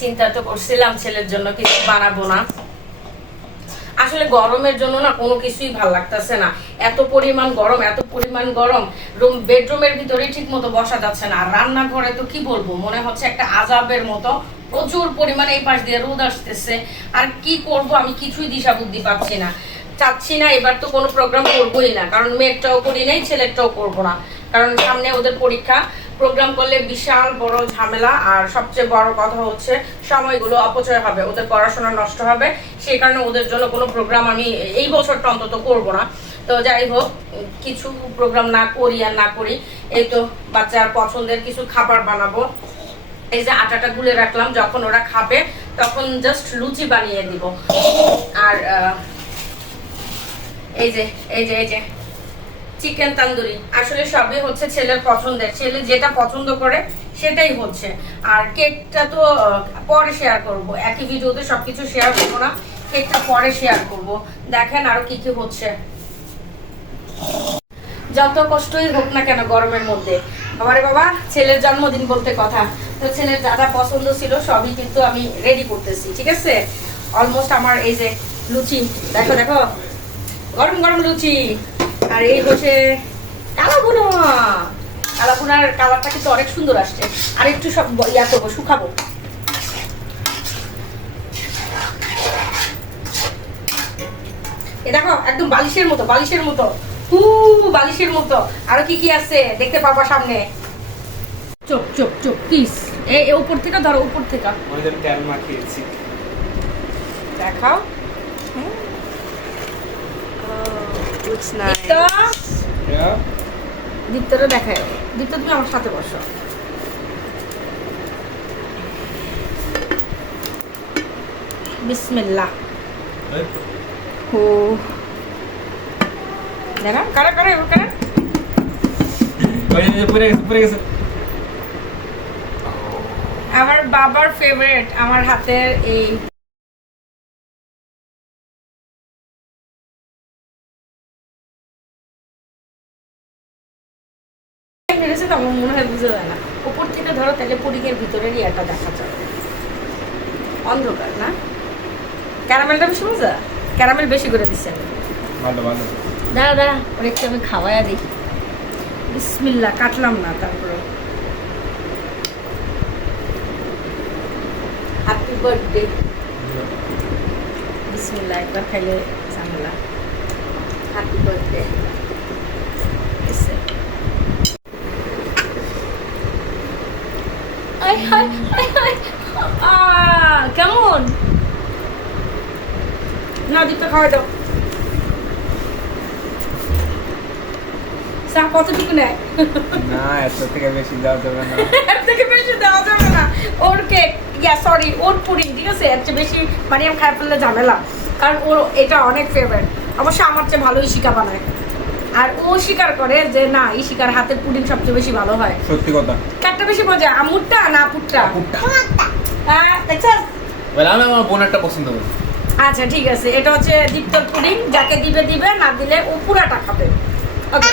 চিন্তা তো করছিলাম ছেলের জন্য কিছু বানাবো না। আসলে গরমের জন্য না কোনো কিছুই ভালো লাগতেছে না। এত পরিমাণ গরম, এত পরিমাণ গরম, রুম, বেডরুমের ভিতরে ঠিক মতো বসা যাচ্ছে না। আর রান্নাঘরে তো কি বলব, মনে হচ্ছে একটা আজাবের মতো প্রচুর পরিমাণে এই পাশ দিয়ে রোদ আসতেছে। আর কি করব, আমি কিছুই দিশা বুদ্ধি পাচ্ছি না। চাচ্ছি না, এবার তো কোনো প্রোগ্রাম করবোই না। কারণ মেয়েরটাও করি নাই, ছেলেরটাও করব না। কারণ সামনে ওদের পরীক্ষা প্রোগ্রাম করলে বিশাল বড় ঝামেলা, আর সবচেয়ে বড় কথা হচ্ছে সময়গুলো অপচয় হবে, ওদের পড়াশোনা নষ্ট হবে, সেই কারণে ওদের জন্য কোনো প্রোগ্রাম আমি এই বছরটা অন্তত করব না। তো যাই হোক, কিছু প্রোগ্রাম না করি আর না করি, এই তো বাচ্চার পছন্দের কিছু খাবার বানাবো। এই যে আটাটা গুলে রাখলাম, যখন ওরা খাবে, তখন জাস্ট লুচি বানিয়ে দিব আর এই যে এই যে এই যে চিকেন তান্দুরি। আসলে সবই হচ্ছে ছেলের পছন্দের। ছেলে যেটা পছন্দ করে, সেটাই হচ্ছে। আর কেকটা তো পরে শেয়ার করব। একই ভিডিওতে সবকিছু শেয়ার করব না। কেকটা পরে শেয়ার করব। দেখেন আরও কি কি হচ্ছে। যত কষ্টই হোক না কেন গরমের মধ্যে। বাবারে বাবা, ছেলের জন্মদিন বলতে কথা। তো ছেলের যা যা পছন্দ ছিল, সবই কিন্তু আমি রেডি করতেছি, ঠিক আছে? অলমোস্ট আমার এই যে লুচি। দেখো দেখো। গরম গরম লুচি। আর এই হচ্ছে কালাবুনা কালাবুনার কালারটা কিন্তু অনেক সুন্দর আসছে। আর একটু সব ইয়া করব শুকাবো। এ দেখো একদম বালিশের মতো বালিশের মতো। হু বালিশের মতো। আরও কি কি আছে দেখতে পাবা সামনে? চোপ চোপ চোপ এই এই উপর থেকে ধরো উপর থেকে। দেখাও। Looks দীপ্ত Yeah. দীপ্তটা দেখায়। দীপ্ত তুমি আমার সাথে বসো। বিসমিল্লাহ। ও। দেখা কারা কারা এবার কারা? আমার বাবার ফেভারিট আমার হাতের এই তো আমার মনে হয় বুঝে যায় না। উপর থেকে ধরো তাহলে পুডিংয়ের ভিতরের ইয়াটা দেখা যাবে অন্ধকার না? ক্যারামেলটা বেশি মজা? ক্যারামেল বেশি করে দিচ্ছে ভালো দাঁড়া দাঁড়া ওর একটু আমি খাওয়াইয়া দিই। বিসমিল্লা কাটলাম না তারপরে। হ্যাপি বার্থডে বিসমিল্লা একবার খাইলে ঝামেলা। হ্যাপি বার্থডে কেমন? না দিতে খাওয়াই দাও। চা কতটুকু নেয়? না এত থেকে বেশি দেওয়া যাবে না। এর থেকে বেশি দেওয়া যাবে না। ওর কেক ইয়া সরি ওর পুডিং ঠিক আছে? এর চেয়ে বেশি খাই ফেললে ঝামেলা। কারণ ওর এটা অনেক ফেভারিট অবশ্য আমার চেয়ে ভালোই শিকা বানায়। আর ও স্বীকার করে যে না এই শিকার হাতের পুডিং সবচেয়ে বেশি ভালো হয়। সত্যি কথা। কাটটা বেশি মজা আমুরটা না পুটটা? হ্যাঁ দেখছস? বলে আমি আমার বোনেরটা পছন্দ করি। আচ্ছা ঠিক আছে। এটা হচ্ছে দীপ্তর পুডিং যাকে দিবে দিবে না দিলে ও পুরাটা খাবে। Okay.